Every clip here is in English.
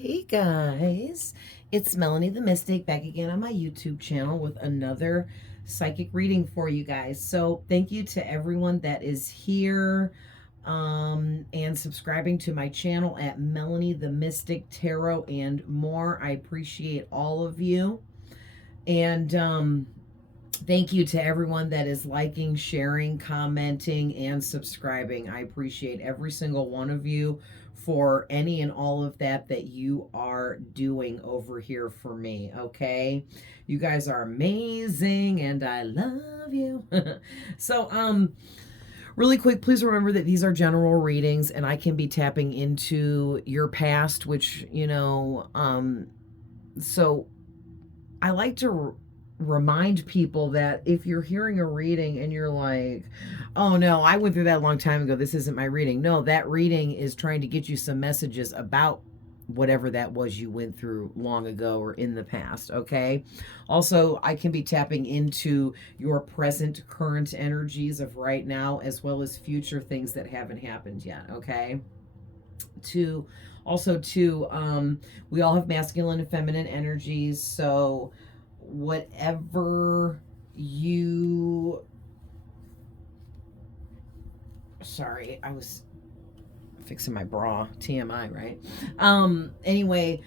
Hey guys, it's Melanie the Mystic back again on my YouTube channel with another psychic reading for you guys. So thank you to everyone that is here and subscribing to my channel at Melanie the Mystic Tarot and more. I appreciate all of you. And thank you to everyone that is liking, sharing, commenting, and subscribing. I appreciate every single one of you for any and all of that you are doing over here for me, okay? You guys are amazing and I love you. So, really quick, please remember that these are general readings and I can be tapping into your past, which, so I like to remind people that if you're hearing a reading and you're like, oh no, I went through that a long time ago, this isn't my reading. No, that reading is trying to get you some messages about whatever that was you went through long ago or in the past, okay? Also, I can be tapping into your present, current energies of right now, as well as future things that haven't happened yet, okay? To also to we all have masculine and feminine energies, so whatever you sorry, I was fixing my bra, TMI, right? Anyway,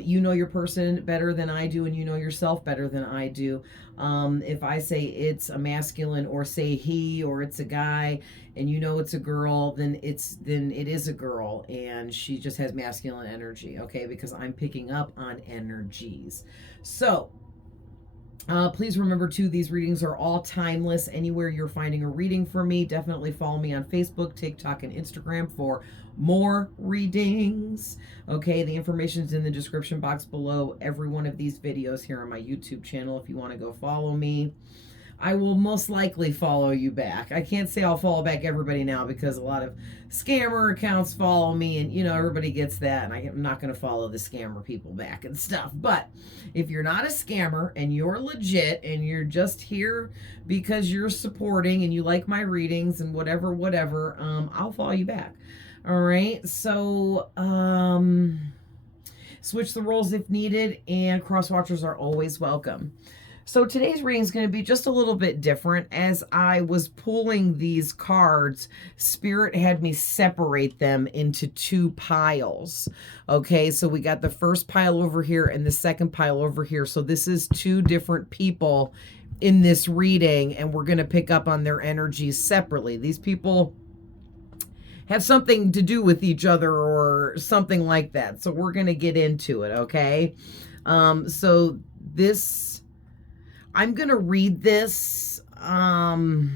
you know your person better than I do, and you know yourself better than I do. If I say it's a masculine, or say he, or it's a guy, and you know it's a girl, then it is a girl, and she just has masculine energy, okay? Because I'm picking up on energies. So please remember too, these readings are all timeless. Anywhere you're finding a reading for me, definitely follow me on Facebook, TikTok, and Instagram for more readings. Okay, the information is in the description box below every one of these videos here on my YouTube channel if you want to go follow me. I will most likely follow you back. I can't say I'll follow back everybody now because a lot of scammer accounts follow me, and everybody gets that, and I'm not going to follow the scammer people back and stuff. But if you're not a scammer and you're legit and you're just here because you're supporting and you like my readings and whatever, I'll follow you back. All right. So, switch the roles if needed, and cross watchers are always welcome. So today's reading is going to be just a little bit different. As I was pulling these cards, Spirit had me separate them into two piles. Okay, so we got the first pile over here and the second pile over here. So this is two different people in this reading, and we're going to pick up on their energies separately. These people have something to do with each other or something like that. So we're going to get into it, okay? So this... I'm going to read this the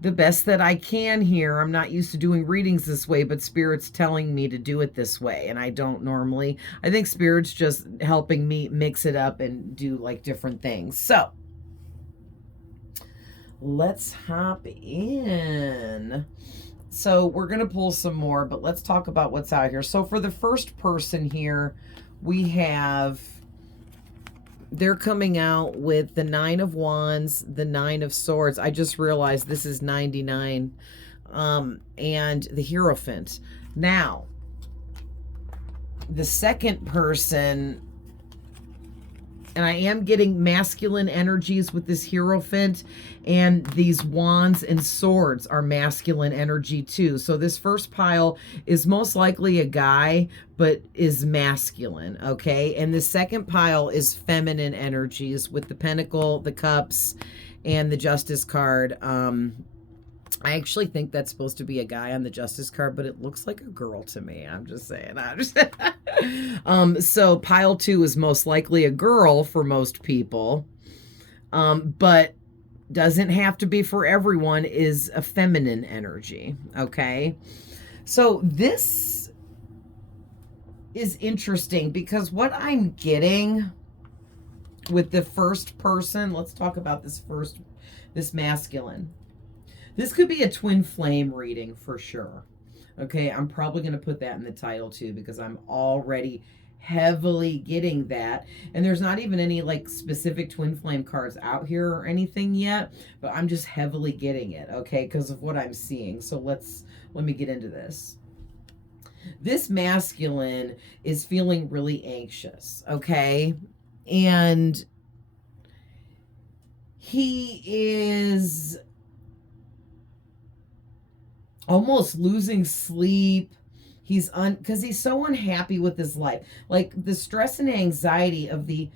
best that I can here. I'm not used to doing readings this way, but Spirit's telling me to do it this way, and I don't normally. I think Spirit's just helping me mix it up and do like different things. So let's hop in. So we're going to pull some more, but let's talk about what's out here. So for the first person here, we have... they're coming out with the Nine of Wands, the Nine of Swords. I just realized this is 99. And the Hierophant. Now, the second person, and I am getting masculine energies with this Hierophant, and these wands and swords are masculine energy too. So this first pile is most likely a guy, but is masculine, okay? And the second pile is feminine energies with the Pentacle, the Cups, and the Justice card. I actually think that's supposed to be a guy on the Justice card, but it looks like a girl to me. I'm just saying. So pile 2 is most likely a girl for most people, but doesn't have to be for everyone, is a feminine energy, okay? So this is interesting because what I'm getting with the first person, let's talk about this masculine. This could be a twin flame reading for sure. Okay, I'm probably going to put that in the title too because I'm already heavily getting that. And there's not even any like specific twin flame cards out here or anything yet, but I'm just heavily getting it, okay, because of what I'm seeing. So let me get into this. This masculine is feeling really anxious, okay? And he is almost losing sleep. Because he's so unhappy with his life. Like the stress and anxiety of the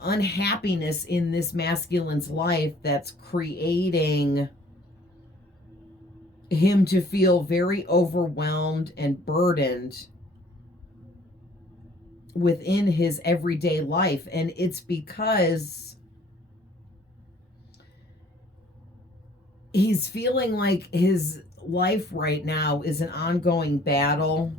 unhappiness in this masculine's life that's creating him to feel very overwhelmed and burdened within his everyday life. And it's because he's feeling like his life right now is an ongoing battle,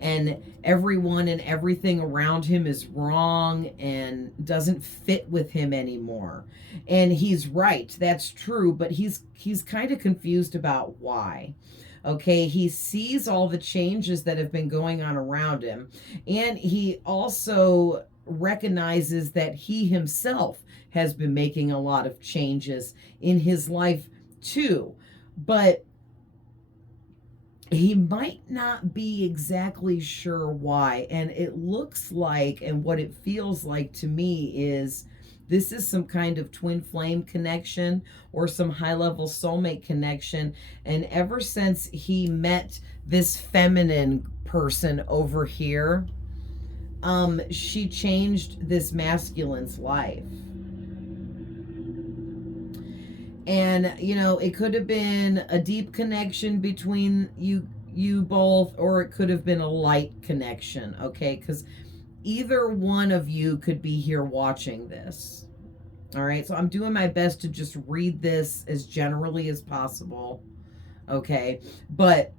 and everyone and everything around him is wrong and doesn't fit with him anymore. And he's right, that's true, but he's kind of confused about why. Okay, he sees all the changes that have been going on around him, and he also recognizes that he himself has been making a lot of changes in his life too. But he might not be exactly sure why. And it looks like, and what it feels like to me is this is some kind of twin flame connection or some high level soulmate connection. And ever since he met this feminine person over here, she changed this masculine's life. And it could have been a deep connection between you both, or it could have been a light connection, okay? Because either one of you could be here watching this. All right, so I'm doing my best to just read this as generally as possible, okay? But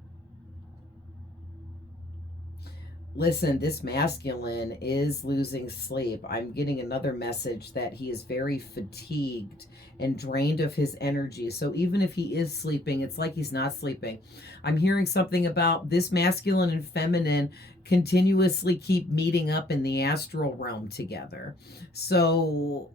listen, this masculine is losing sleep. I'm getting another message that he is very fatigued and drained of his energy. So even if he is sleeping, it's like he's not sleeping. I'm hearing something about this masculine and feminine continuously keep meeting up in the astral realm together. So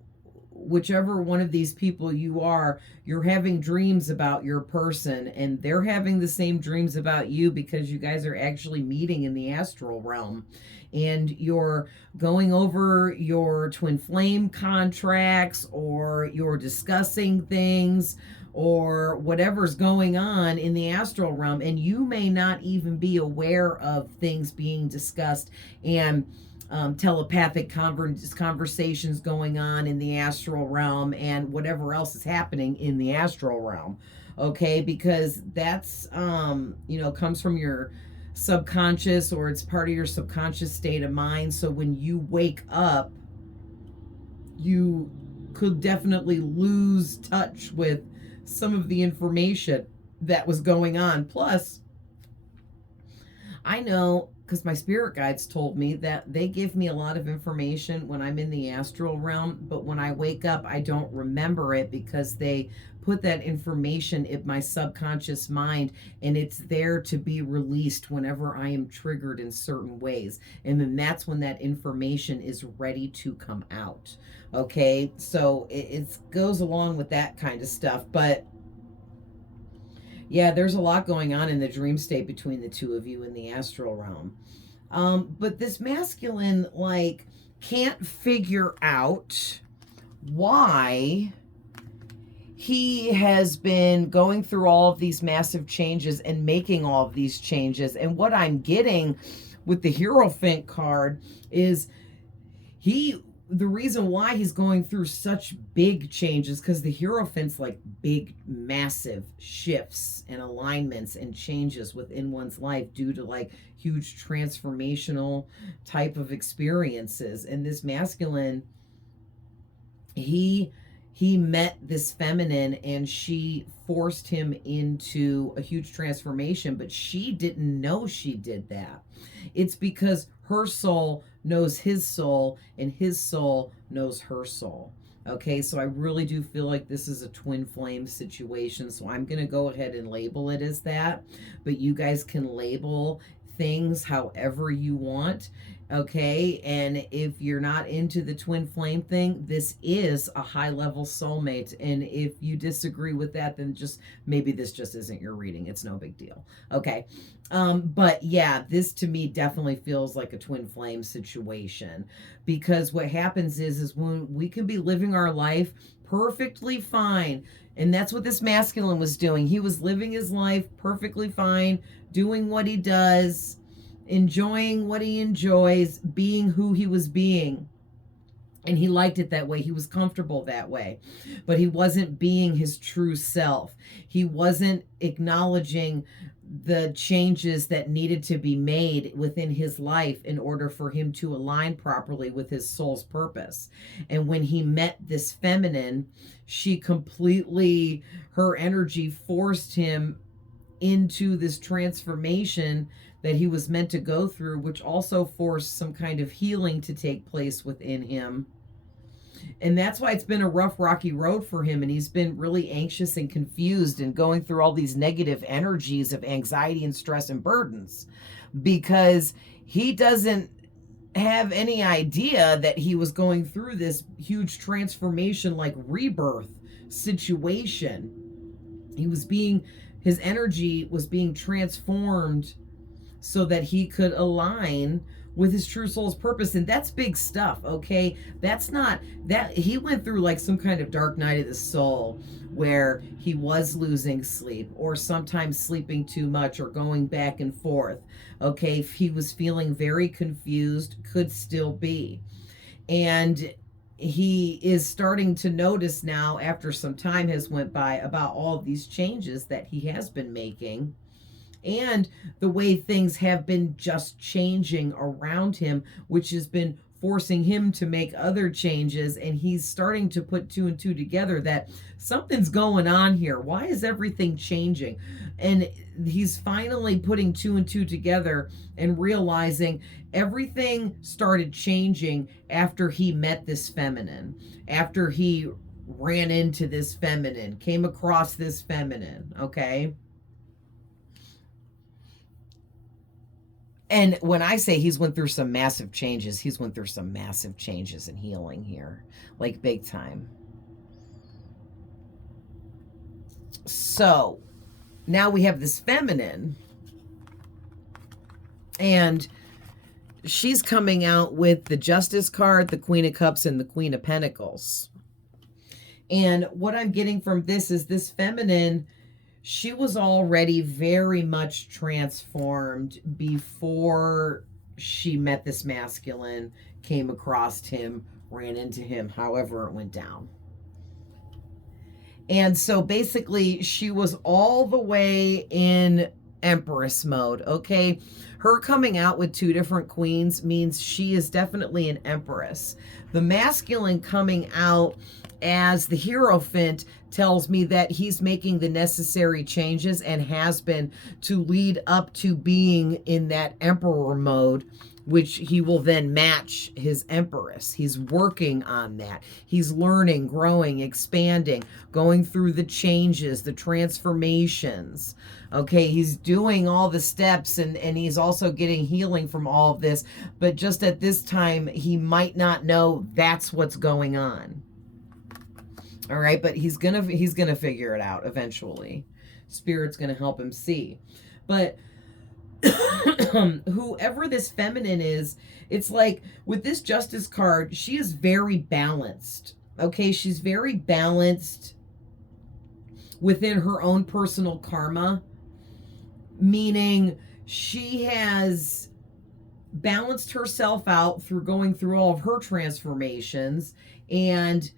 whichever one of these people you are, you're having dreams about your person, and they're having the same dreams about you because you guys are actually meeting in the astral realm, and you're going over your twin flame contracts, or you're discussing things, or whatever's going on in the astral realm, and you may not even be aware of things being discussed and telepathic conversations going on in the astral realm and whatever else is happening in the astral realm. Okay, because that's comes from your subconscious, or it's part of your subconscious state of mind. So when you wake up, you could definitely lose touch with some of the information that was going on. Plus, I know, because my spirit guides told me that they give me a lot of information when I'm in the astral realm, but when I wake up, I don't remember it because they put that information in my subconscious mind, and it's there to be released whenever I am triggered in certain ways. And then that's when that information is ready to come out. Okay, so it goes along with that kind of stuff. But yeah, there's a lot going on in the dream state between the two of you in the astral realm. But this masculine, like, can't figure out why he has been going through all of these massive changes and making all of these changes. And what I'm getting with the Hierophant card is the reason why he's going through such big changes, because the Hierophant's like big, massive shifts and alignments and changes within one's life due to like huge transformational type of experiences. And this masculine, he met this feminine, and she forced him into a huge transformation, but she didn't know she did that. It's because her soul knows his soul, and his soul knows her soul. Okay, so I really do feel like this is a twin flame situation. So I'm going to go ahead and label it as that. But you guys can label things however you want. Okay, and if you're not into the twin flame thing, this is a high level soulmate. And if you disagree with that, then just maybe this just isn't your reading. It's no big deal. Okay. But yeah, this to me definitely feels like a twin flame situation, because what happens is when we can be living our life perfectly fine. And that's what this masculine was doing. He was living his life perfectly fine, doing what he does, enjoying what he enjoys, being who he was being. And he liked it that way. He was comfortable that way. But he wasn't being his true self. He wasn't acknowledging the changes that needed to be made within his life in order for him to align properly with his soul's purpose. And when he met this feminine, she completely, her energy forced him into this transformation that he was meant to go through, which also forced some kind of healing to take place within him. And that's why it's been a rough, rocky road for him. And he's been really anxious and confused and going through all these negative energies of anxiety and stress and burdens, because he doesn't have any idea that he was going through this huge transformation, like rebirth situation. His energy was being transformed so that he could align with his true soul's purpose. And that's big stuff, okay? That's not that he went through like some kind of dark night of the soul where he was losing sleep, or sometimes sleeping too much, or going back and forth. Okay, if he was feeling very confused, could still be. And he is starting to notice now, after some time has went by, about all of these changes that he has been making, and the way things have been just changing around him, which has been forcing him to make other changes. And he's starting to put two and two together, that something's going on here. Why is everything changing? And he's finally putting two and two together and realizing everything started changing after he met this feminine, after he ran into this feminine, came across this feminine, okay? And when I say he's went through some massive changes, he's went through some massive changes in healing here, like big time. So now we have this feminine, and she's coming out with the Justice card, the Queen of Cups, and the Queen of Pentacles. And what I'm getting from this is this feminine, she was already very much transformed before she met this masculine, came across him, ran into him, however it went down. And so basically, she was all the way in Empress mode, okay? Her coming out with two different queens means she is definitely an Empress. The masculine coming out as the Hierophant tells me that he's making the necessary changes, and has been, to lead up to being in that Emperor mode, which he will then match his Empress. He's working on that. He's learning, growing, expanding, going through the changes, the transformations. Okay, he's doing all the steps, and he's also getting healing from all of this. But just at this time, he might not know that's what's going on. All right, but he's gonna figure it out eventually. Spirit's gonna help him see. But whoever this feminine is, it's like with this Justice card, she is very balanced. Okay, she's very balanced within her own personal karma, meaning she has balanced herself out through going through all of her transformations and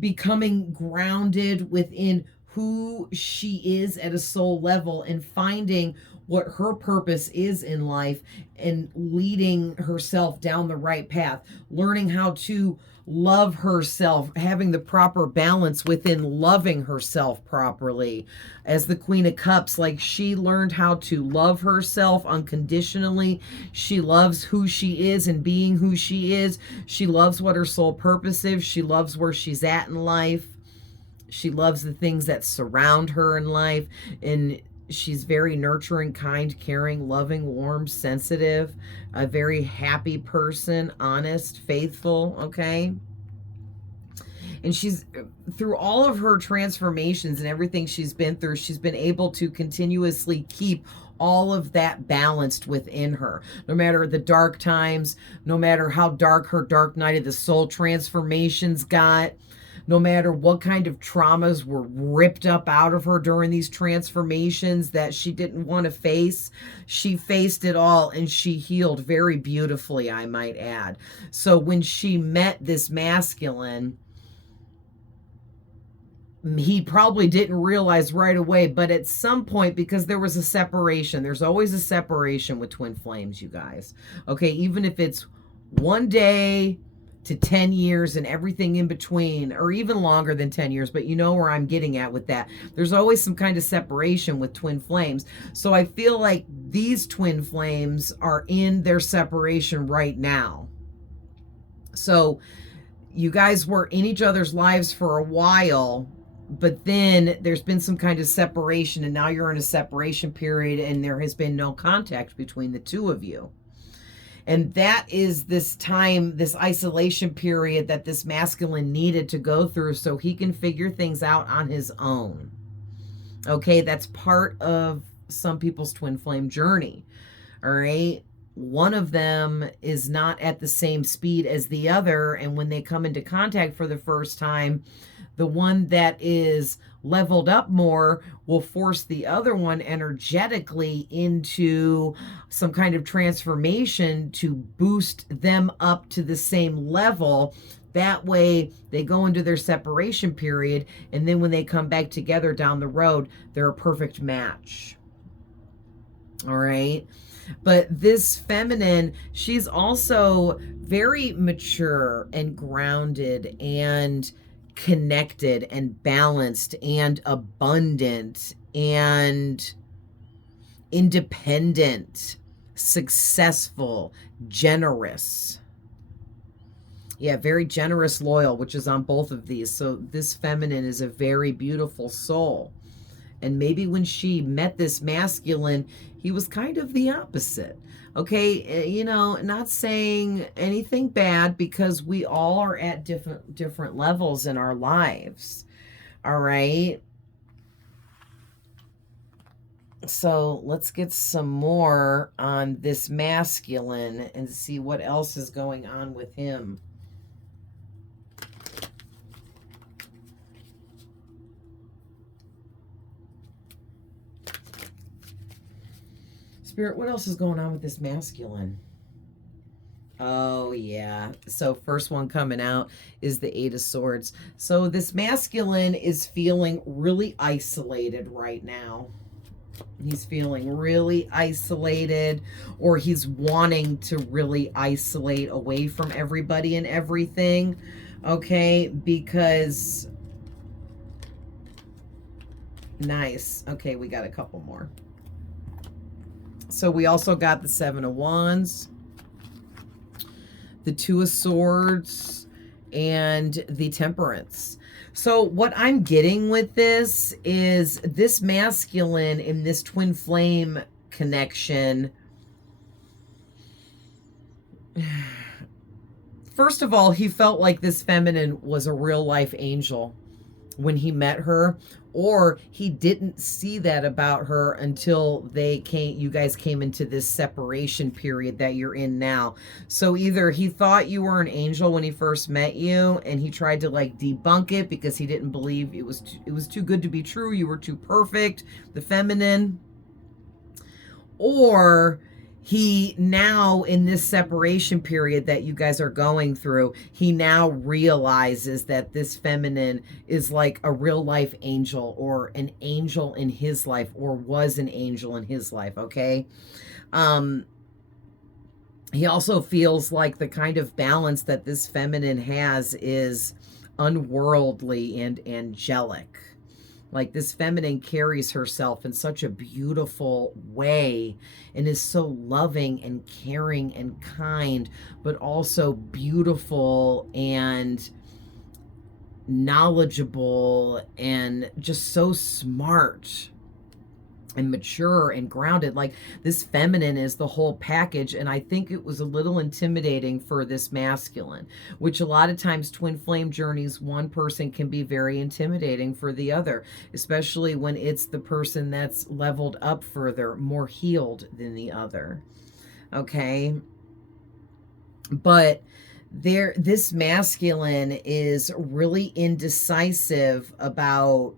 becoming grounded within who she is at a soul level, and finding what her purpose is in life, and leading herself down the right path, learning how to love herself, having the proper balance within loving herself properly. As the Queen of Cups, like, she learned how to love herself unconditionally. She loves who she is and being who she is. She loves what her soul purpose is. She loves where she's at in life. She loves the things that surround her in life. And She's very nurturing, kind, caring, loving, warm, sensitive, a very happy person, honest, faithful, okay? And she's, through all of her transformations and everything she's been through, she's been able to continuously keep all of that balanced within her. No matter the dark times, no matter how dark her dark night of the soul transformations got, no matter what kind of traumas were ripped up out of her during these transformations that she didn't want to face, she faced it all and she healed very beautifully, I might add. So when she met this masculine, he probably didn't realize right away, but at some point, because there was a separation, there's always a separation with twin flames, you guys. Okay, even if it's one day to 10 years and everything in between, or even longer than 10 years, but you know where I'm getting at with that. There's always some kind of separation with twin flames. So I feel like these twin flames are in their separation right now. So you guys were in each other's lives for a while, but then there's been some kind of separation, and now you're in a separation period and there has been no contact between the two of you. And that is this time, this isolation period that this masculine needed to go through so he can figure things out on his own. Okay, that's part of some people's twin flame journey. All right. One of them is not at the same speed as the other. And when they come into contact for the first time, the one that is leveled up more will force the other one energetically into some kind of transformation to boost them up to the same level. That way they go into their separation period, and then when they come back together down the road, they're a perfect match. All right. But this feminine, she's also very mature and grounded and connected and balanced and abundant and independent, successful, generous. Yeah, very generous, loyal, which is on both of these. So this feminine is a very beautiful soul. And maybe when she met this masculine, he was kind of the opposite. Okay, you know, not saying anything bad, because we all are at different levels in our lives. All right. So let's get some more on this masculine and see what else is going on with him. Spirit, what else is going on with this masculine? Oh, yeah. So first one coming out is the Eight of Swords. So this masculine is feeling really isolated right now. He's feeling really isolated, or he's wanting to really isolate away from everybody and everything. Okay, because... Nice. Okay, we got a couple more. So we also got the Seven of Wands, the Two of Swords, and the Temperance. So what I'm getting with this is this masculine in this twin flame connection. First of all, he felt like this feminine was a real life angel when he met her, or he didn't see that about her until you guys came into this separation period that you're in now. So either he thought you were an angel when he first met you, and he tried to like debunk it because he didn't believe it was too good to be true. You were too perfect, the feminine. Or he now, in this separation period that you guys are going through, he now realizes that this feminine is like a real life angel, or an angel in his life, or was an angel in his life, okay? He also feels like the kind of balance that this feminine has is unworldly and angelic. Like this feminine carries herself in such a beautiful way and is so loving and caring and kind, but also beautiful and knowledgeable and just so smart. and mature and grounded. Like, this feminine is the whole package. And I think it was a little intimidating for this masculine, which a lot of times twin flame journeys, one person can be very intimidating for the other, especially when it's the person that's leveled up further, more healed than the other. Okay. But this masculine is really indecisive about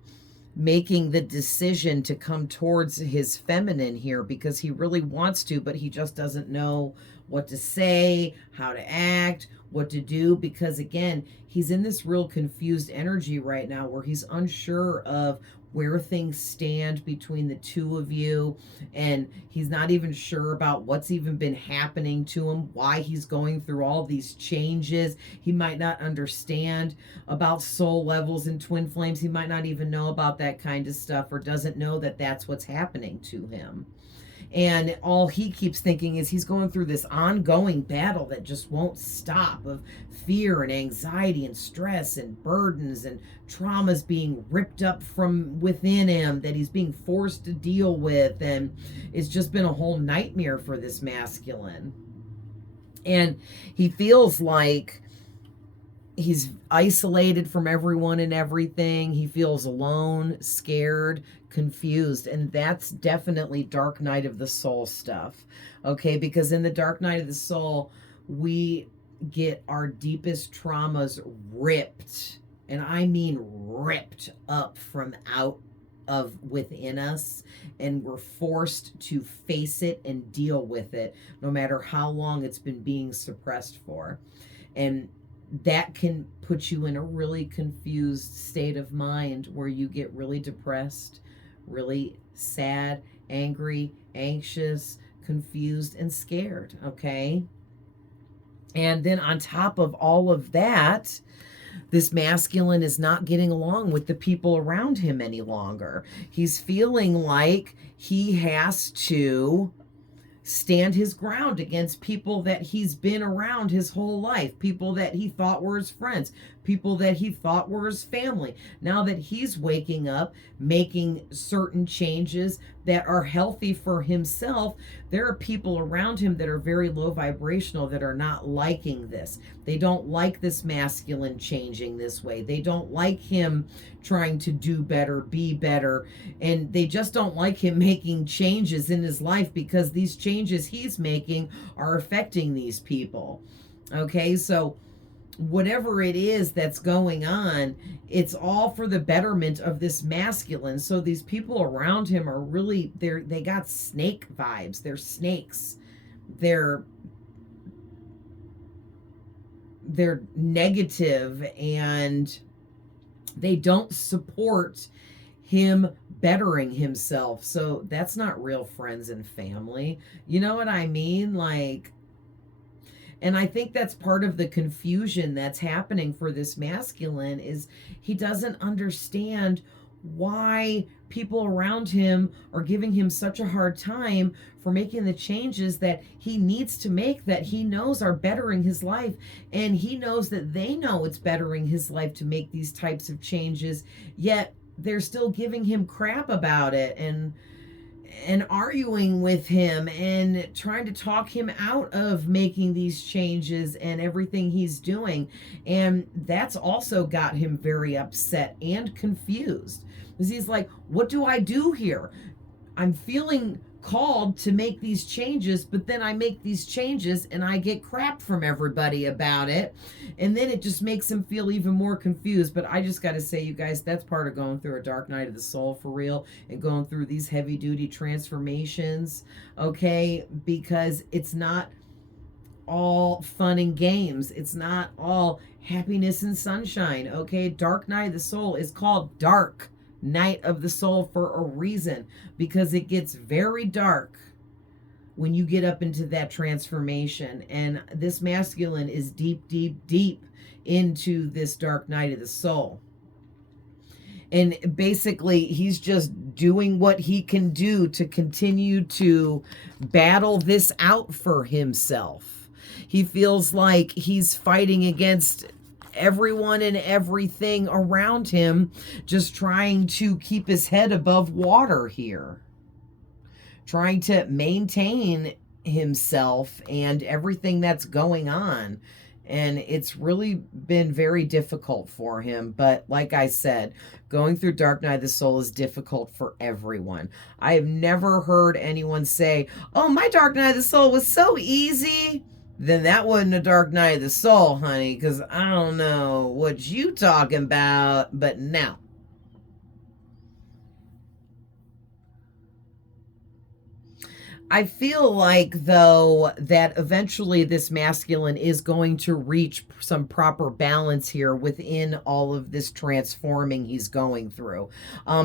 making the decision to come towards his feminine here, because he really wants to, but he just doesn't know what to say, how to act, what to do, because again, he's in this real confused energy right now where he's unsure of where things stand between the two of you, and he's not even sure about what's even been happening to him, why he's going through all these changes. He might not understand about soul levels and twin flames. He might not even know about that kind of stuff, or doesn't know that that's what's happening to him. And all he keeps thinking is he's going through this ongoing battle that just won't stop, of fear and anxiety and stress and burdens and traumas being ripped up from within him that he's being forced to deal with. And it's just been a whole nightmare for this masculine. And he feels like he's isolated from everyone and everything. He feels alone, scared, confused, and that's definitely dark night of the soul stuff. Okay, because in the dark night of the soul, we get our deepest traumas ripped, and I mean ripped up from out of within us, and we're forced to face it and deal with it, no matter how long it's been being suppressed for. And that can put you in a really confused state of mind where you get really depressed, really sad, angry, anxious, confused, and scared. Okay. And then on top of all of that, this masculine is not getting along with the people around him any longer. He's feeling like he has to stand his ground against people that he's been around his whole life, people that he thought were his friends, people that he thought were his family. Now that he's waking up, making certain changes that are healthy for himself, there are people around him that are very low vibrational that are not liking this. They don't like this masculine changing this way. They don't like him trying to do better, be better, and they just don't like him making changes in his life, because these changes he's making are affecting these people. Okay, so whatever it is that's going on, it's all for the betterment of this masculine. So these people around him are really, they got snake vibes. They're snakes. They're negative, and they don't support him bettering himself. So that's not real friends and family. You know what I mean? Like, and I think that's part of the confusion that's happening for this masculine, is he doesn't understand why people around him are giving him such a hard time for making the changes that he needs to make, that he knows are bettering his life. And he knows that they know it's bettering his life to make these types of changes, yet they're still giving him crap about it, and arguing with him and trying to talk him out of making these changes and everything he's doing. And that's also got him very upset and confused, because he's like, what do I do here? I'm feeling called to make these changes, but then I make these changes and I get crap from everybody about it, and then it just makes him feel even more confused. But I just got to say, you guys, that's part of going through a dark night of the soul for real, and going through these heavy duty transformations. Okay, because it's not all fun and games. It's not all happiness and sunshine. Okay, dark night of the soul is called dark night of the soul for a reason, because it gets very dark when you get up into that transformation. And this masculine is deep, deep, deep into this dark night of the soul. And basically, he's just doing what he can do to continue to battle this out for himself. He feels like he's fighting against everyone and everything around him, just trying to keep his head above water here. trying to maintain himself and everything that's going on. And it's really been very difficult for him. But like I said, going through Dark Night of the Soul is difficult for everyone. I have never heard anyone say, oh, my Dark Night of the Soul was so easy. Then that wasn't a Dark Night of the Soul, honey, because I don't know what you talking about. But now, I feel like, though, that eventually this masculine is going to reach some proper balance here within all of this transforming he's going through.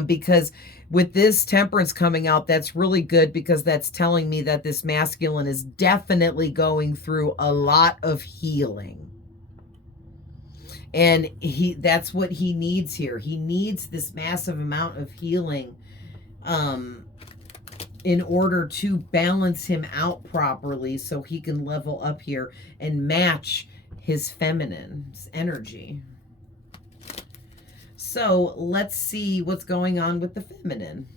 Because with this temperance coming out, that's really good, because that's telling me that this masculine is definitely going through a lot of healing. And that's what he needs here. He needs this massive amount of healing. In order to balance him out properly so he can level up here and match his feminine's energy. So let's see what's going on with the feminine.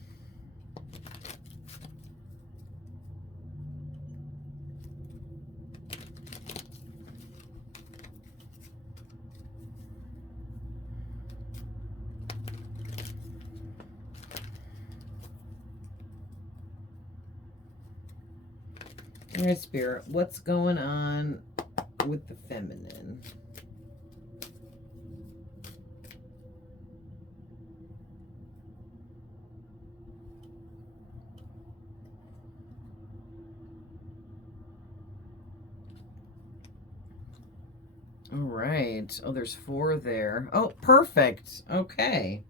All right, Spirit, what's going on with the feminine? All right. Oh, there's 4 there. Oh, perfect. Okay.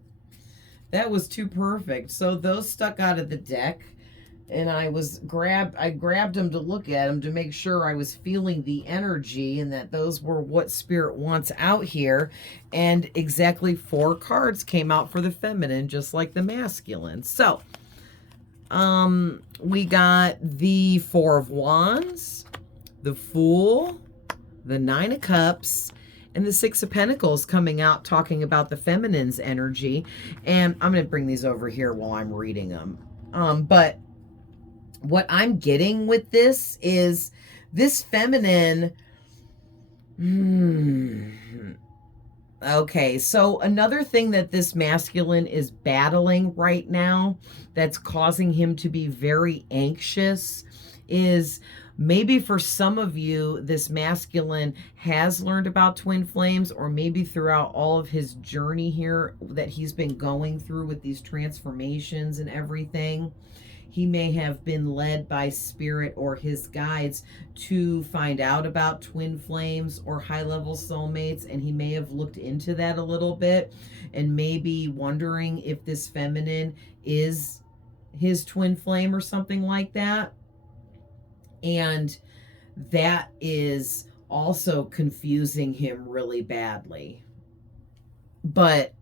That was too perfect. So those stuck out of the deck. And I grabbed them to look at them to make sure I was feeling the energy and that those were what Spirit wants out here. And exactly 4 cards came out for the feminine, just like the masculine. So, we got the 4 of Wands, the Fool, the 9 of Cups, and the 6 of Pentacles coming out, talking about the feminine's energy. And I'm going to bring these over here while I'm reading them. But what I'm getting with this is this feminine. Okay, so another thing that this masculine is battling right now that's causing him to be very anxious is maybe for some of you, this masculine has learned about twin flames, or maybe throughout all of his journey here that he's been going through with these transformations and everything. He may have been led by Spirit or his guides to find out about twin flames or high-level soulmates, and he may have looked into that a little bit and maybe wondering if this feminine is his twin flame or something like that. And that is also confusing him really badly. But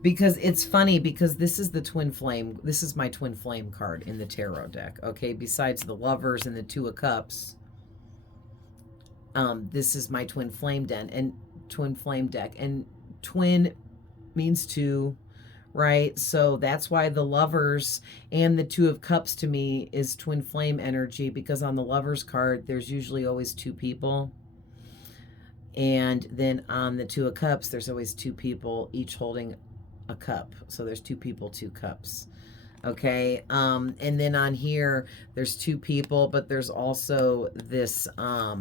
because it's funny, because this is the twin flame. This is my twin flame card in the tarot deck. Okay, besides the Lovers and the 2 of Cups, this is my twin flame deck. And twin means 2, right? So that's why the Lovers and the 2 of Cups to me is twin flame energy, because on the Lovers card, there's usually always 2 people. And then on the 2 of Cups, there's always 2 people, each holding a cup. So there's 2 people, 2 cups. Okay. And then on here, there's 2 people, but there's also this, I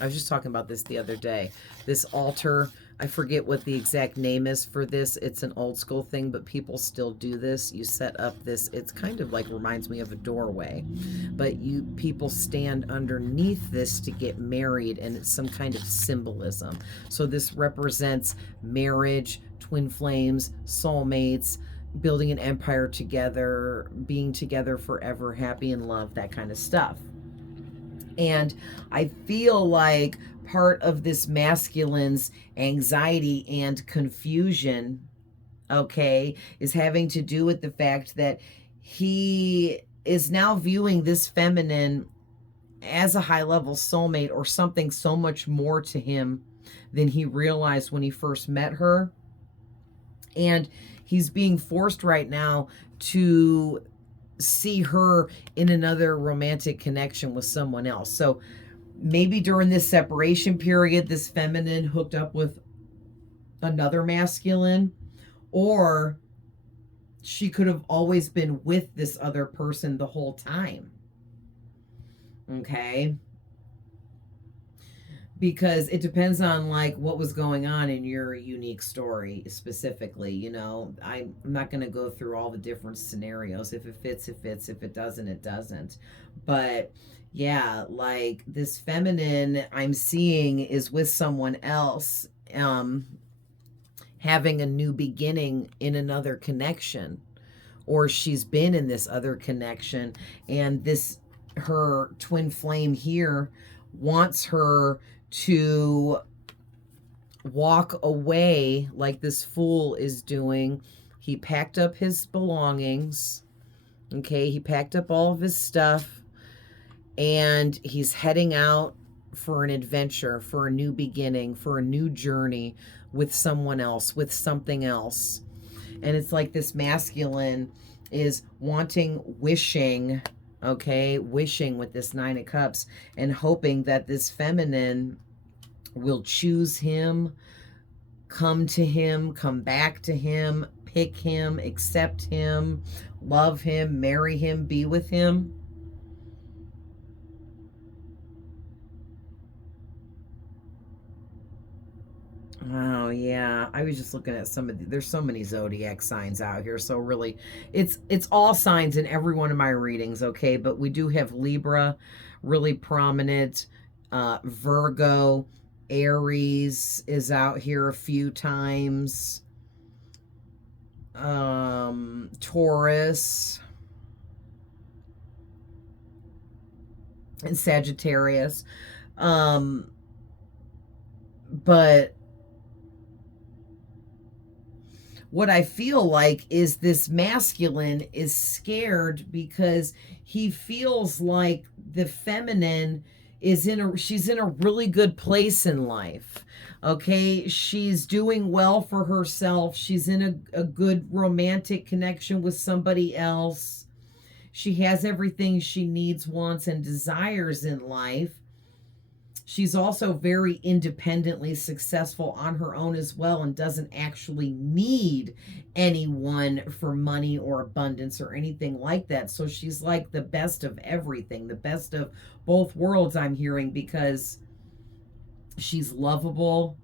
was just talking about this the other day, this altar. I forget what the exact name is for this. It's an old school thing, but people still do this. You set up this, it's kind of like, reminds me of a doorway, but people stand underneath this to get married, and it's some kind of symbolism. So this represents marriage, twin flames, soulmates, building an empire together, being together forever, happy in love, that kind of stuff. And I feel like part of this masculine's anxiety and confusion, okay, is having to do with the fact that he is now viewing this feminine as a high-level soulmate or something so much more to him than he realized when he first met her. And he's being forced right now to see her in another romantic connection with someone else. So maybe during this separation period, this feminine hooked up with another masculine, or she could have always been with this other person the whole time. Okay? Because it depends on like what was going on in your unique story specifically. You know, I'm not going to go through all the different scenarios. If it fits, it fits. If it doesn't, it doesn't. But yeah, like this feminine I'm seeing is with someone else, having a new beginning in another connection, or she's been in this other connection, and this, her twin flame here, wants her to walk away like this fool is doing. He packed up his belongings. Okay, he packed up all of his stuff, and he's heading out for an adventure, for a new beginning, for a new journey with someone else, with something else. And it's like this masculine is wanting, wishing, okay, wishing with this Nine of Cups, and hoping that this feminine will choose him, come to him, come back to him, pick him, accept him, love him, marry him, be with him. Oh yeah, I was just looking at some of there's so many zodiac signs out here, so really it's all signs in every one of my readings, okay? But we do have Libra really prominent, Virgo, Aries is out here a few times, Taurus, and Sagittarius, but what I feel like is this masculine is scared because he feels like the feminine is she's in a really good place in life. Okay, she's doing well for herself. She's in a good romantic connection with somebody else. She has everything she needs, wants, and desires in life. She's also very independently successful on her own as well, and doesn't actually need anyone for money or abundance or anything like that. So she's like the best of everything, the best of both worlds, I'm hearing, because she's lovable,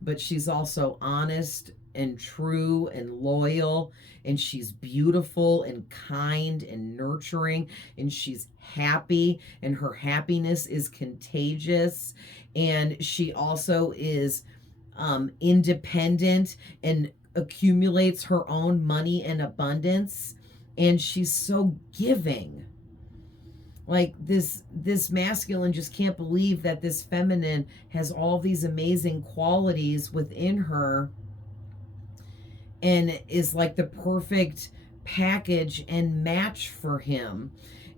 but she's also honest and true and loyal, and she's beautiful and kind and nurturing, and she's happy, and her happiness is contagious, and she also is independent and accumulates her own money and abundance, and she's so giving. Like this masculine just can't believe that this feminine has all these amazing qualities within her and is like the perfect package and match for him.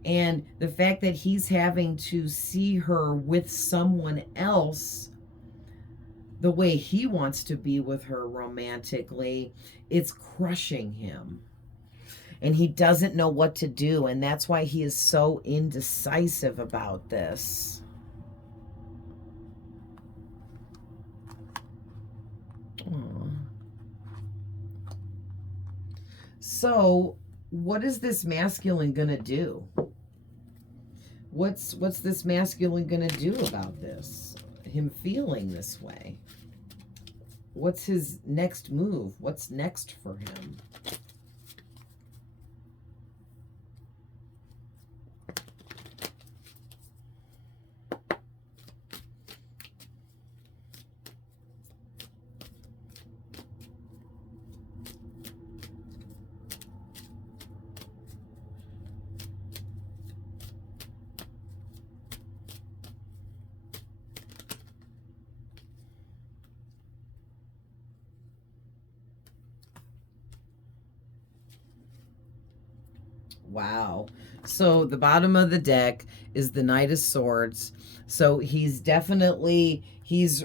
And the fact that he's having to see her with someone else the way he wants to be with her romantically, it's crushing him. And he doesn't know what to do, and that's why he is so indecisive about this. Aww. So, what is this masculine gonna do? What's this masculine gonna do about this? Him feeling this way? What's his next move? What's next for him? Wow. So the bottom of the deck is the Knight of Swords. So he's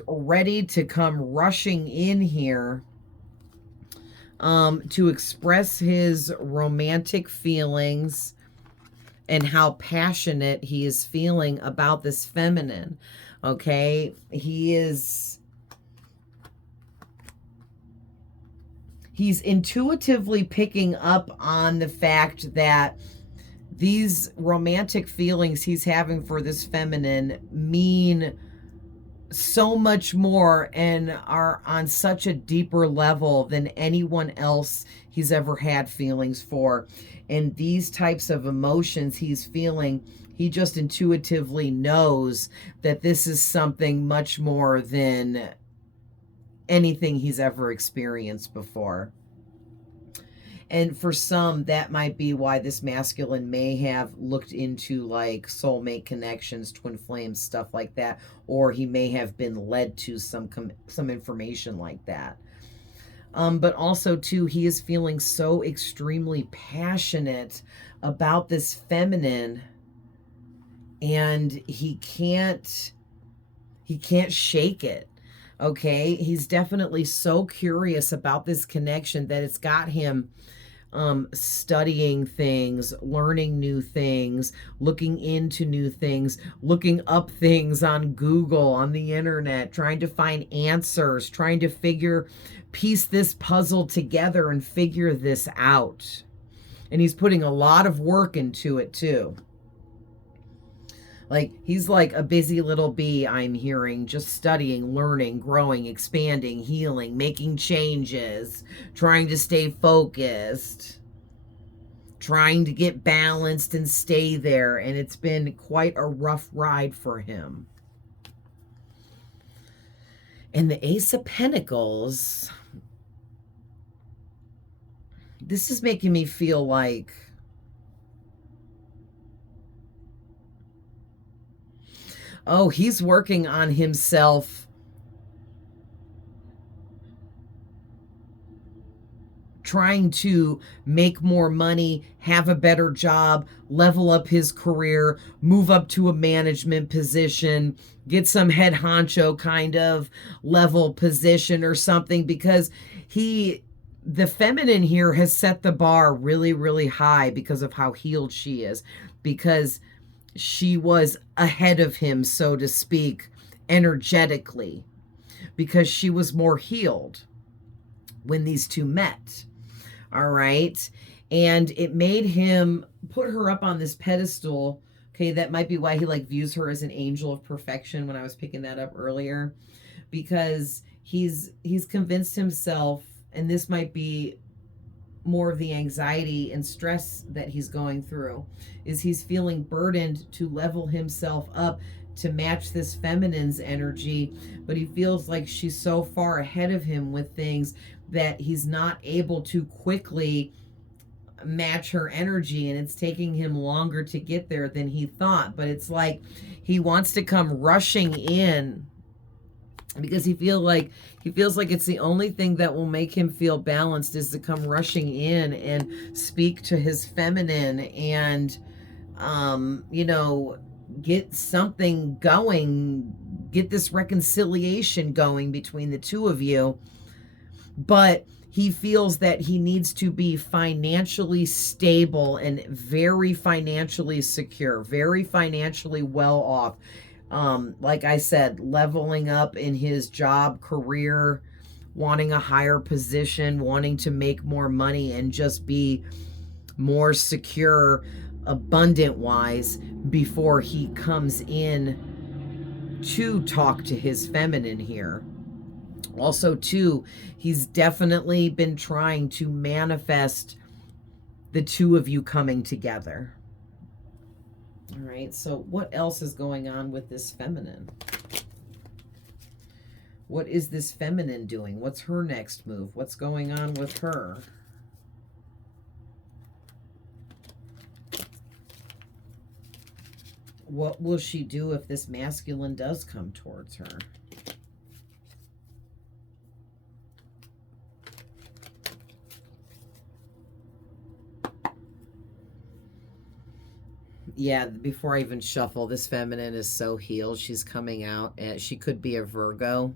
ready to come rushing in here to express his romantic feelings and how passionate he is feeling about this feminine. Okay, he's intuitively picking up on the fact that these romantic feelings he's having for this feminine mean so much more and are on such a deeper level than anyone else he's ever had feelings for. And these types of emotions he's feeling, he just intuitively knows that this is something much more than anything he's ever experienced before. And for some, that might be why this masculine may have looked into like soulmate connections, twin flames, stuff like that, or he may have been led to some information like that. But also too, he is feeling so extremely passionate about this feminine, and he can't shake it. Okay, he's definitely so curious about this connection that it's got him studying things, learning new things, looking into new things, looking up things on Google, on the internet, trying to find answers, trying to piece this puzzle together and figure this out. And he's putting a lot of work into it too. Like, he's like a busy little bee, I'm hearing, just studying, learning, growing, expanding, healing, making changes, trying to stay focused, trying to get balanced and stay there. And it's been quite a rough ride for him. And the Ace of Pentacles, this is making me feel like he's working on himself, trying to make more money, have a better job, level up his career, move up to a management position, get some head honcho kind of level position or something, because the feminine here has set the bar really, really high because of how healed she is, because she was ahead of him, so to speak, energetically, because she was more healed when these two met. All right. And it made him put her up on this pedestal. Okay. That might be why he like views her as an angel of perfection when I was picking that up earlier, because he's convinced himself, and this might be more of the anxiety and stress that he's going through, is he's feeling burdened to level himself up to match this feminine's energy, but he feels like she's so far ahead of him with things that he's not able to quickly match her energy, and it's taking him longer to get there than he thought. But it's like he wants to come rushing in because he feels like it's the only thing that will make him feel balanced is to come rushing in and speak to his feminine and get something going, get this reconciliation going between the two of you. But he feels that he needs to be financially stable and very financially secure, very financially well off. Like I said, leveling up in his job, career, wanting a higher position, wanting to make more money and just be more secure, abundant wise, before he comes in to talk to his feminine here. Also, too, he's definitely been trying to manifest the two of you coming together. All right, so what else is going on with this feminine? What is this feminine doing? What's her next move? What's going on with her? What will she do if this masculine does come towards her? Yeah, before I even shuffle, this feminine is so healed. She's coming out, and she could be a Virgo.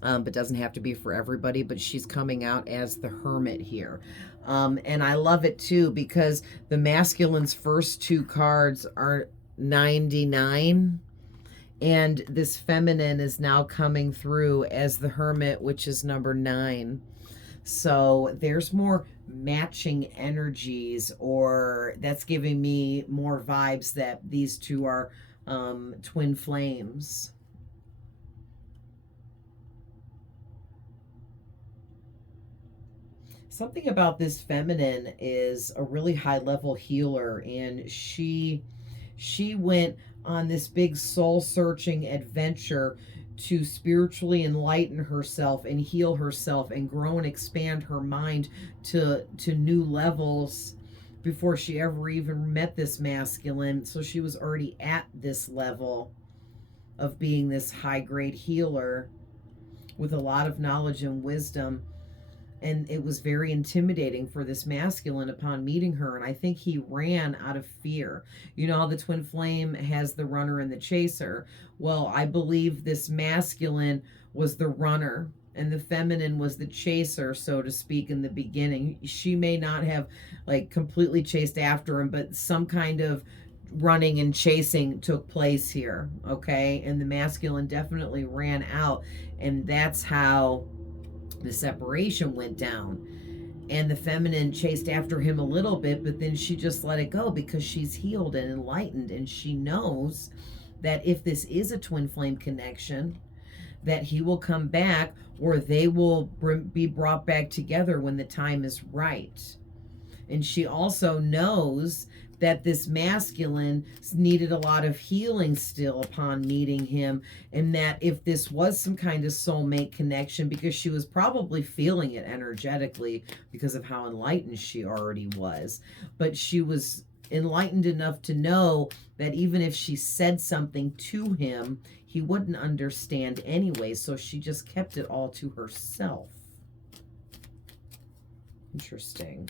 but doesn't have to be for everybody. But she's coming out as the Hermit here. And I love it too because the masculine's first two cards are 99. And this feminine is now coming through as the Hermit, which is number 9. So there's more matching energies, or that's giving me more vibes that these two are twin flames. Something about this feminine is a really high level healer, and she went on this big soul searching adventure to spiritually enlighten herself and heal herself and grow and expand her mind to new levels before she ever even met this masculine. So she was already at this level of being this high grade healer with a lot of knowledge and wisdom. And it was very intimidating for this masculine upon meeting her. And I think he ran out of fear. You know how the twin flame has the runner and the chaser? Well, I believe this masculine was the runner and the feminine was the chaser, so to speak, in the beginning. She may not have like completely chased after him, but some kind of running and chasing took place here. Okay. And the masculine definitely ran out. And that's how the separation went down. And the feminine chased after him a little bit, but then she just let it go because she's healed and enlightened, and she knows that if this is a twin flame connection, that he will come back, or they will be brought back together when the time is right. And she also knows that this masculine needed a lot of healing still upon meeting him, and that if this was some kind of soulmate connection, because she was probably feeling it energetically because of how enlightened she already was, but she was enlightened enough to know that even if she said something to him, he wouldn't understand anyway, so she just kept it all to herself. Interesting.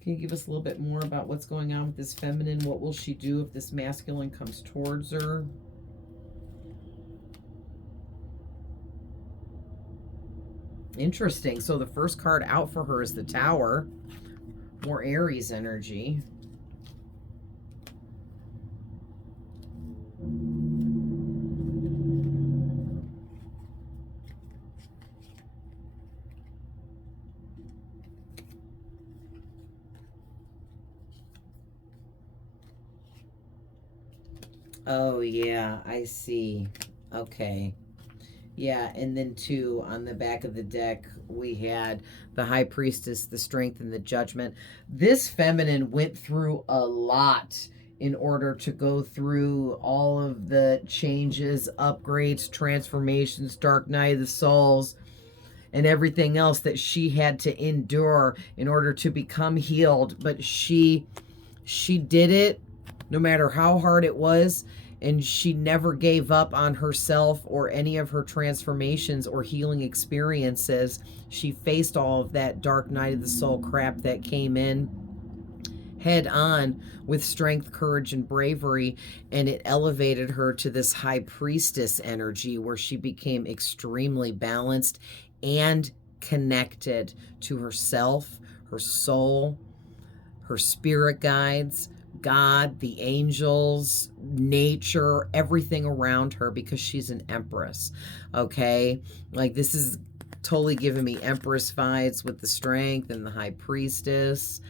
Can you give us a little bit more about what's going on with this feminine? What will she do if this masculine comes towards her? Interesting. So the first card out for her is the Tower. More Aries energy. Oh, yeah, I see. Okay. Yeah, and then too, on the back of the deck, we had the High Priestess, the Strength, and the Judgment. This feminine went through a lot in order to go through all of the changes, upgrades, transformations, Dark Night of the Souls, and everything else that she had to endure in order to become healed. But she did it no matter how hard it was, and she never gave up on herself or any of her transformations or healing experiences. She faced all of that Dark Night of the Soul crap that came in head on with strength, courage, and bravery, and it elevated her to this High Priestess energy where she became extremely balanced and connected to herself, her soul, her spirit guides, God, the angels, nature, everything around her, because she's an empress. Okay? Like, this is totally giving me empress vibes with the Strength and the High Priestess.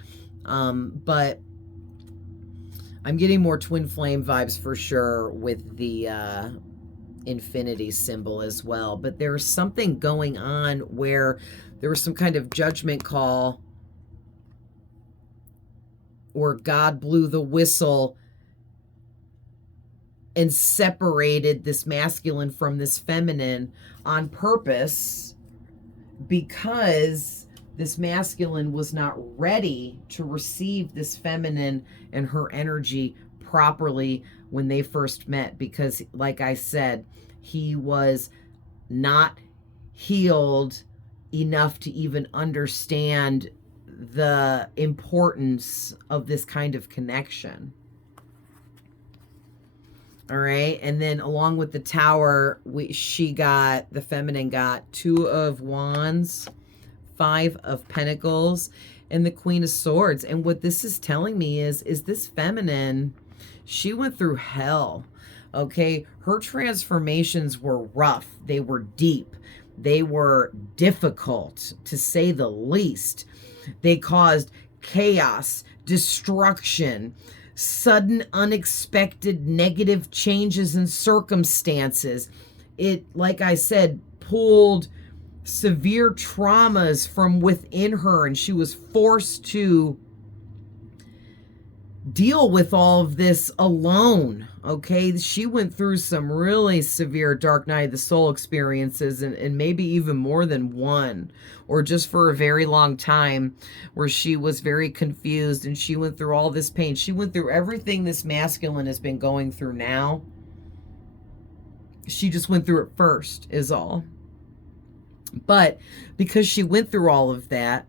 But I'm getting more twin flame vibes for sure with the infinity symbol as well. But there's something going on where there was some kind of judgment call, or God blew the whistle and separated this masculine from this feminine on purpose, because this masculine was not ready to receive this feminine and her energy properly when they first met. Because, like I said, he was not healed enough to even understand the importance of this kind of connection. All right. And then along with the Tower, the feminine got 2 of Wands, 5 of Pentacles, and the Queen of Swords. And what this is telling me is this feminine, she went through hell. Okay. Her transformations were rough. They were deep. They were difficult, to say the least. They caused chaos, destruction, sudden, unexpected negative changes in circumstances. It, like I said, pulled severe traumas from within her, and she was forced to deal with all of this alone. Okay, she went through some really severe dark night of the soul experiences, and maybe even more than one, or just for a very long time, where she was very confused, and she went through all this pain. She went through everything this masculine has been going through now. She just went through it first, is all. But because she went through all of that,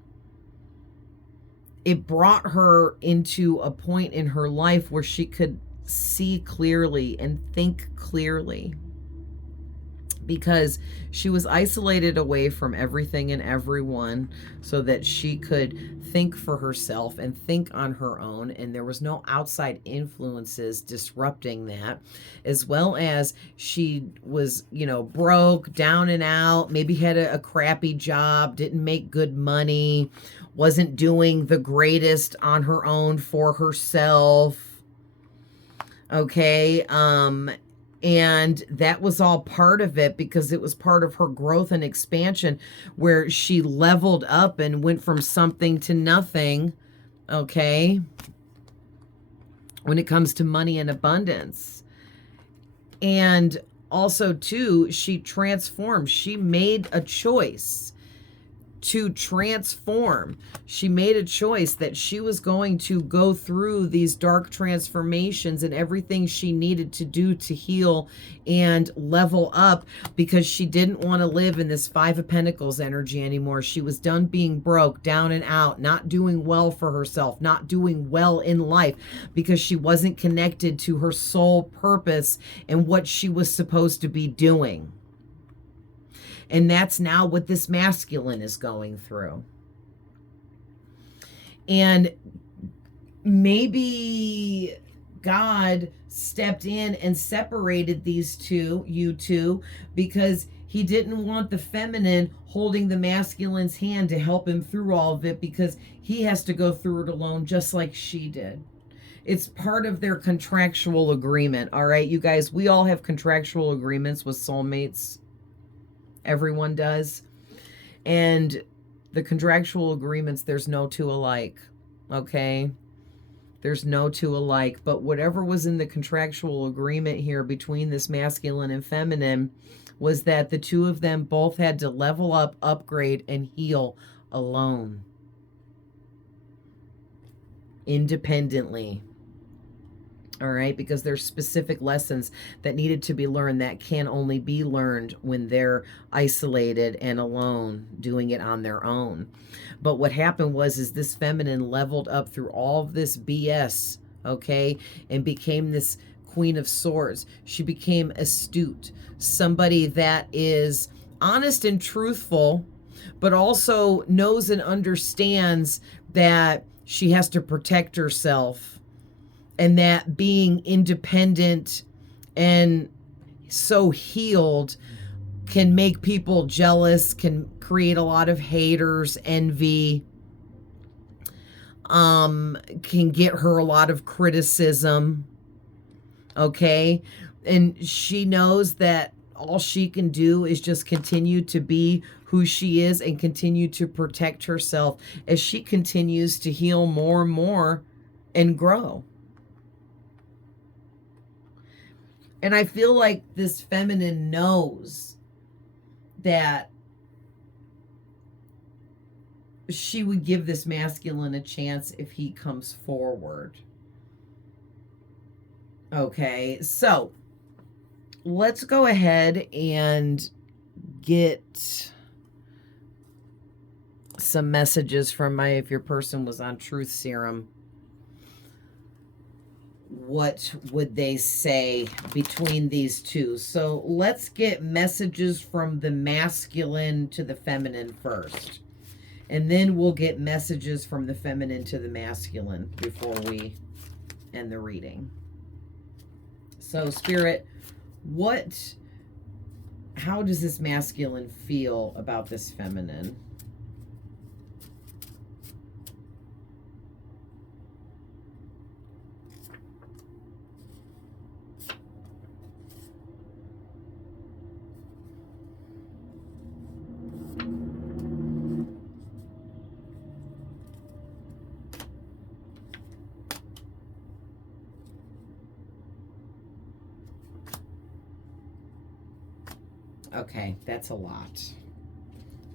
it brought her into a point in her life where she could see clearly and think clearly, because she was isolated away from everything and everyone so that she could think for herself and think on her own, and there was no outside influences disrupting that, as well as she was, you know, broke, down and out, maybe had a crappy job, didn't make good money, wasn't doing the greatest on her own for herself. Okay. And that was all part of it, because it was part of her growth and expansion, where she leveled up and went from something to nothing. Okay. When it comes to money and abundance. And also too, she transformed. She made a choice to transform. She made a choice that she was going to go through these dark transformations and everything she needed to do to heal and level up, because she didn't want to live in this 5 of Pentacles energy anymore. She was done being broke, down and out, not doing well for herself, not doing well in life, because she wasn't connected to her soul purpose and what she was supposed to be doing. And that's now what this masculine is going through. And maybe God stepped in and separated these two, you two, because he didn't want the feminine holding the masculine's hand to help him through all of it, because he has to go through it alone, just like she did. It's part of their contractual agreement. All right, you guys, we all have contractual agreements with soulmates. Everyone does. And the contractual agreements, there's no two alike. Okay? There's no two alike. But whatever was in the contractual agreement here between this masculine and feminine was that the two of them both had to level up, upgrade, and heal alone. Independently. All right, because there's specific lessons that needed to be learned that can only be learned when they're isolated and alone, doing it on their own. But what happened was this feminine leveled up through all of this BS, okay, and became this Queen of Swords. She became astute, somebody that is honest and truthful, but also knows and understands that she has to protect herself, and that being independent and so healed can make people jealous, can create a lot of haters, envy, can get her a lot of criticism. Okay. And she knows that all she can do is just continue to be who she is and continue to protect herself as she continues to heal more and more and grow. And I feel like this feminine knows that she would give this masculine a chance if he comes forward. Okay, so let's go ahead and get some messages from if your person was on Truth Serum. what would they say between these two? So let's get messages from the masculine to the feminine first. And then we'll get messages from the feminine to the masculine before we end the reading. So Spirit, how does this masculine feel about this feminine? Okay, that's a lot.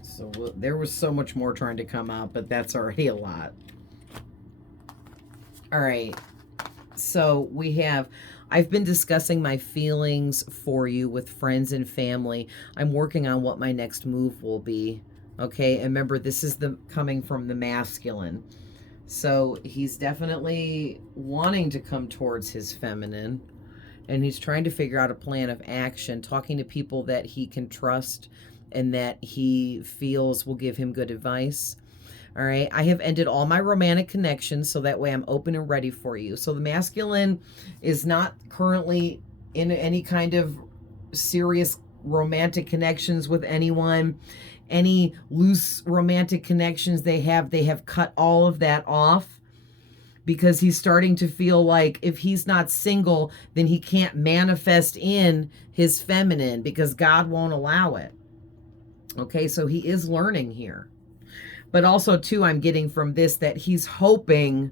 So there was so much more trying to come out, but that's already a lot. All right. So I've been discussing my feelings for you with friends and family. I'm working on what my next move will be. Okay. And remember, this is coming from the masculine. So he's definitely wanting to come towards his feminine. And he's trying to figure out a plan of action, talking to people that he can trust and that he feels will give him good advice. All right. I have ended all my romantic connections, so that way I'm open and ready for you. So the masculine is not currently in any kind of serious romantic connections with anyone. Any loose romantic connections they have cut all of that off, because he's starting to feel like if he's not single, then he can't manifest in his feminine because God won't allow it. Okay, so he is learning here. But also, too, I'm getting from this that he's hoping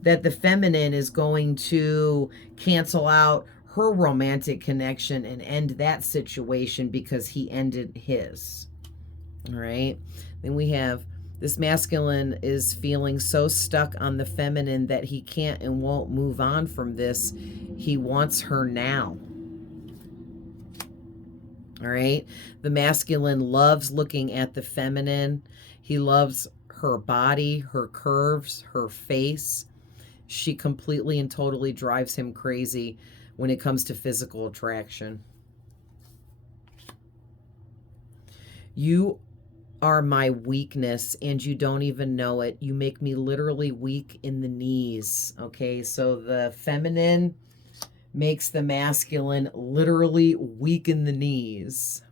that the feminine is going to cancel out her romantic connection and end that situation because he ended his. All right. Then we have this masculine is feeling so stuck on the feminine that he can't and won't move on from this. He wants her now. All right. The masculine loves looking at the feminine. He loves her body, her curves, her face. She completely and totally drives him crazy when it comes to physical attraction. You are my weakness and you don't even know it. You make me literally weak in the knees. Okay, so the feminine makes the masculine literally weak in the knees.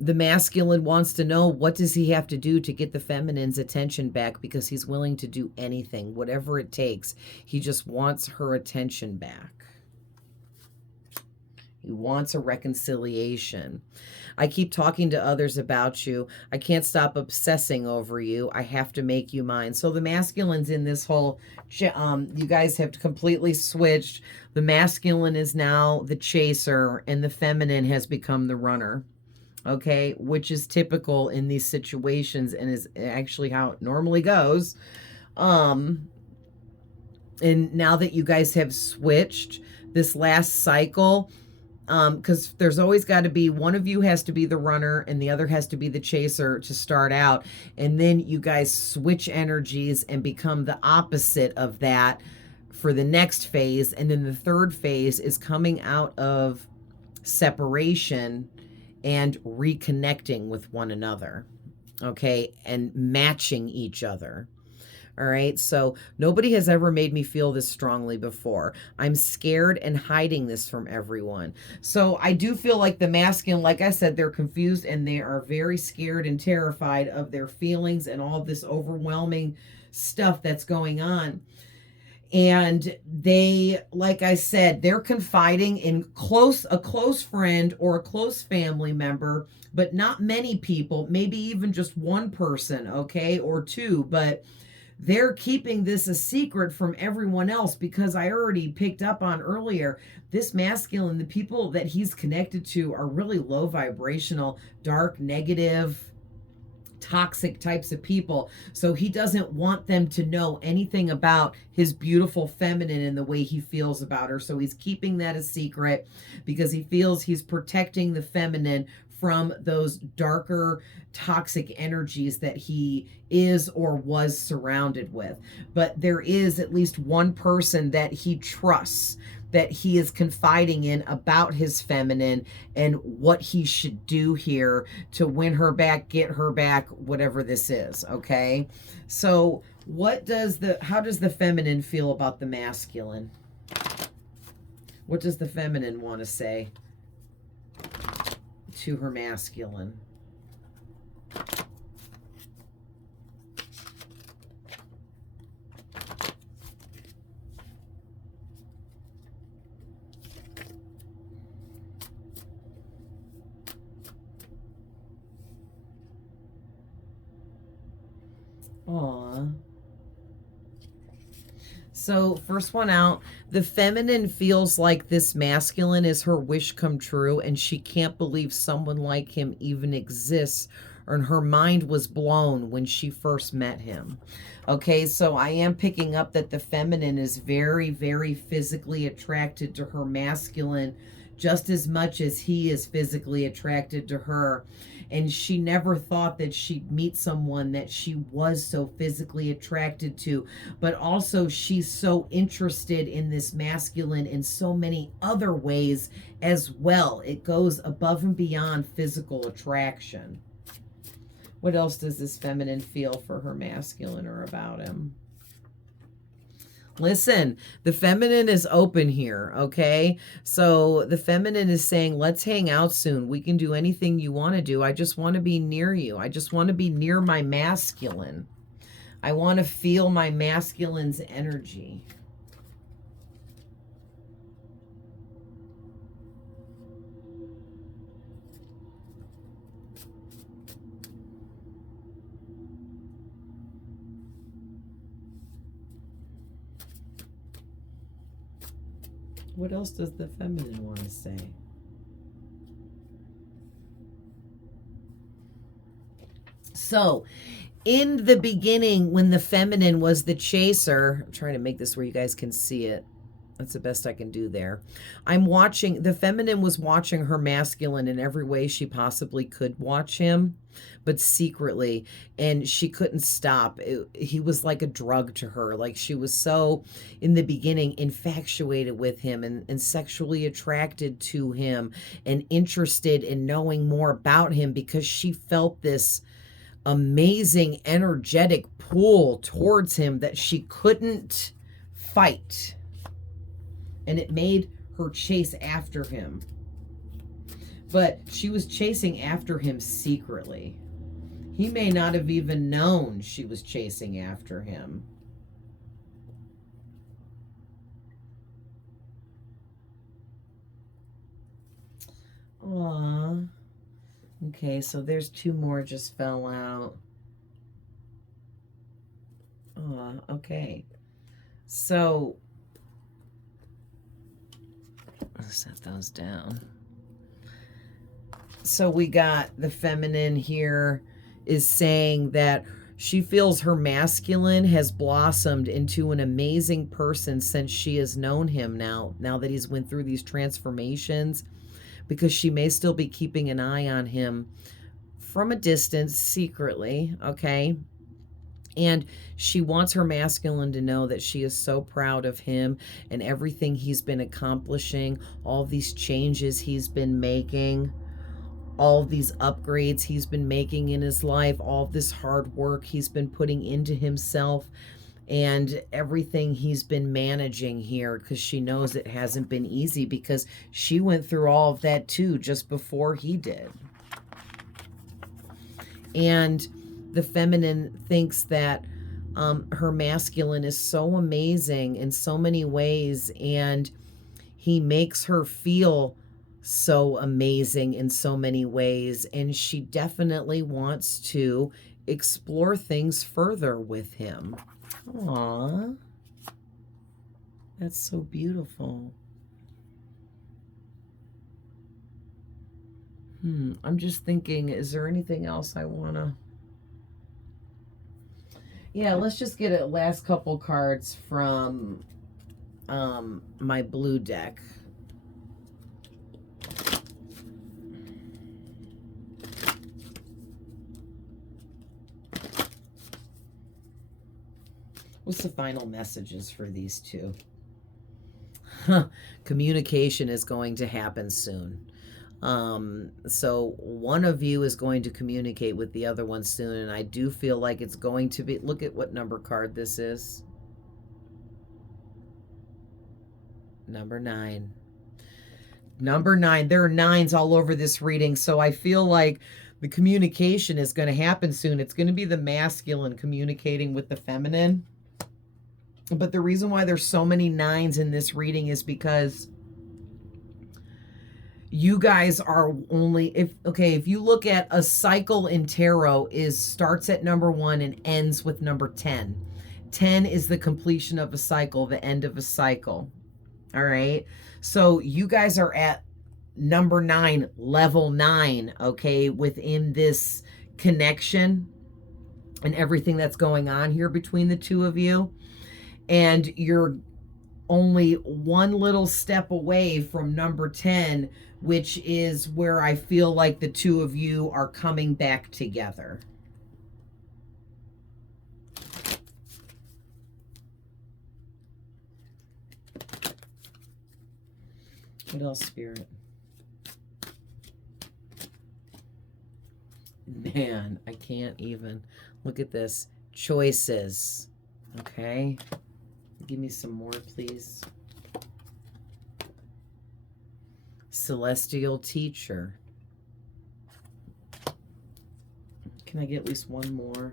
The masculine wants to know, what does he have to do to get the feminine's attention back, because he's willing to do anything, whatever it takes. He just wants her attention back. He wants a reconciliation. I keep talking to others about you. I can't stop obsessing over you. I have to make you mine. So the masculine's in this whole, you guys have completely switched. The masculine is now the chaser and the feminine has become the runner. Okay, which is typical in these situations and is actually how it normally goes. And now that you guys have switched this last cycle, because there's always got to be one of you has to be the runner and the other has to be the chaser to start out, and then you guys switch energies and become the opposite of that for the next phase. And then the third phase is coming out of separation and reconnecting with one another, okay, and matching each other. All right, so nobody has ever made me feel this strongly before. I'm scared and hiding this from everyone. So I do feel like the masculine, like I said, they're confused and they are very scared and terrified of their feelings and all this overwhelming stuff that's going on. And they, like I said, they're confiding in a close friend or a close family member, but not many people, maybe even just one person, okay, or two, but they're keeping this a secret from everyone else, because I already picked up on earlier, this masculine, the people that he's connected to are really low vibrational, dark, negative, toxic types of people. So he doesn't want them to know anything about his beautiful feminine and the way he feels about her. So he's keeping that a secret because he feels he's protecting the feminine from those darker toxic energies that he is or was surrounded with. But there is at least one person that he trusts, that he is confiding in about his feminine and what he should do here to win her back, get her back, whatever this is, okay? So how does the feminine feel about the masculine? What does the feminine want to say to her masculine? Aw. So, first one out, the feminine feels like this masculine is her wish come true, and she can't believe someone like him even exists, and her mind was blown when she first met him. Okay, so I am picking up that the feminine is very, very physically attracted to her masculine just as much as he is physically attracted to her. And she never thought that she'd meet someone that she was so physically attracted to. But also, she's so interested in this masculine in so many other ways as well. It goes above and beyond physical attraction. What else does this feminine feel for her masculine or about him? Listen, the feminine is open here, okay? So the feminine is saying, let's hang out soon. We can do anything you want to do. I just want to be near you. I just want to be near my masculine. I want to feel my masculine's energy. What else does the feminine want to say? So, in the beginning, when the feminine was the chaser, I'm trying to make this where you guys can see it. That's the best I can do there. I'm watching, the feminine was watching her masculine in every way she possibly could watch him, but secretly, and she couldn't stop. He was like a drug to her. Like, she was so, in the beginning, infatuated with him and sexually attracted to him and interested in knowing more about him because she felt this amazing energetic pull towards him that she couldn't fight. And it made her chase after him. But she was chasing after him secretly. He may not have even known she was chasing after him. Aww. Okay, so there's two more just fell out. Okay. So, let's set those down. So we got the feminine here is saying that she feels her masculine has blossomed into an amazing person since she has known him now that he's went through these transformations, because she may still be keeping an eye on him from a distance secretly, okay? And she wants her masculine to know that she is so proud of him and everything he's been accomplishing, all these changes he's been making, all these upgrades he's been making in his life, all this hard work he's been putting into himself, and everything he's been managing here, because she knows it hasn't been easy because she went through all of that too just before he did. And the feminine thinks that her masculine is so amazing in so many ways, and he makes her feel so amazing in so many ways, and she definitely wants to explore things further with him. Aww. That's so beautiful. I'm just thinking, is there anything else I want to... Yeah, let's just get a last couple cards from my blue deck. What's the final messages for these two? Communication is going to happen soon. So one of you is going to communicate with the other one soon, and I do feel like it's going to be, look at what number card this is. Number 9. Number 9. There are 9s all over this reading, so I feel like the communication is going to happen soon. It's going to be the masculine communicating with the feminine. But the reason why there's so many 9s in this reading is because you guys are only, if you look at a cycle in tarot, starts at number 1 and ends with number 10. 10 is the completion of a cycle, the end of a cycle. All right. So you guys are at number 9, level 9, okay, within this connection and everything that's going on here between the two of you. And you're only one little step away from number 10, which is where I feel like the two of you are coming back together. What else, Spirit? Man, I can't even. Look at this. Choices. Okay. Give me some more, please. Celestial teacher. Can I get at least one more?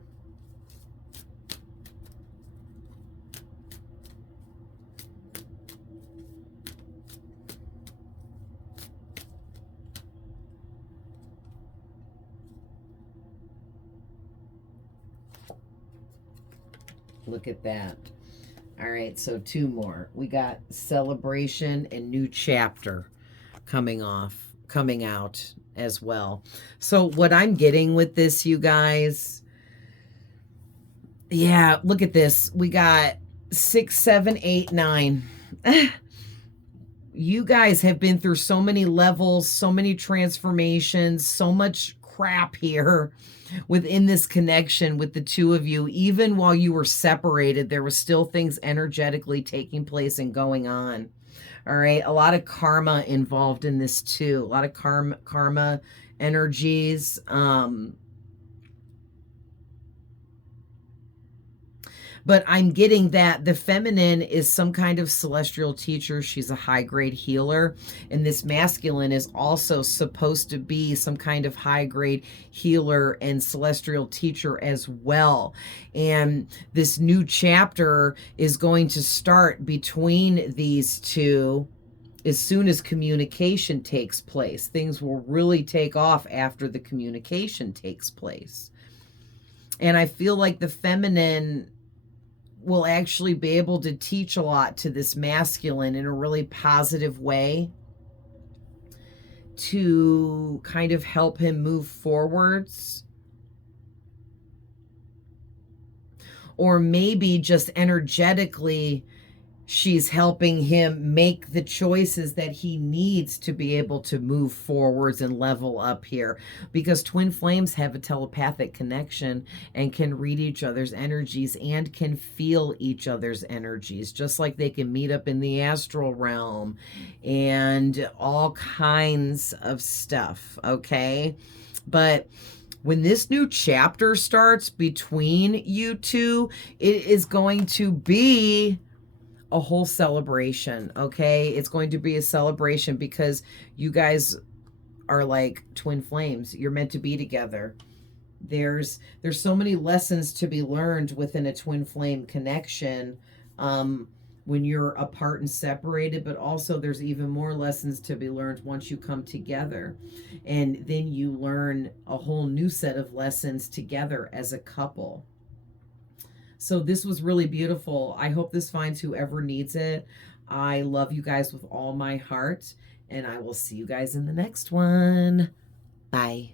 Look at that. All right, so 2 more. We got celebration and new chapter coming out as well. So what I'm getting with this, you guys, yeah, look at this. We got 6, 7, 8, 9. You guys have been through so many levels, so many transformations, so much crap here within this connection with the two of you. Even while you were separated, there were still things energetically taking place and going on. All right. A lot of karma involved in this too. A lot of karma energies. But I'm getting that the feminine is some kind of celestial teacher. She's a high-grade healer. And this masculine is also supposed to be some kind of high-grade healer and celestial teacher as well. And this new chapter is going to start between these two as soon as communication takes place. Things will really take off after the communication takes place. And I feel like the feminine will actually be able to teach a lot to this masculine in a really positive way to kind of help him move forwards. Or maybe just energetically, she's helping him make the choices that he needs to be able to move forwards and level up here. Because twin flames have a telepathic connection and can read each other's energies and can feel each other's energies, just like they can meet up in the astral realm and all kinds of stuff, okay? But when this new chapter starts between you two, it is going to be a whole celebration, okay? It's going to be a celebration because you guys are like twin flames. You're meant to be together. There's so many lessons to be learned within a twin flame connection when you're apart and separated, but also there's even more lessons to be learned once you come together. And then you learn a whole new set of lessons together as a couple. So this was really beautiful. I hope this finds whoever needs it. I love you guys with all my heart, and I will see you guys in the next one. Bye.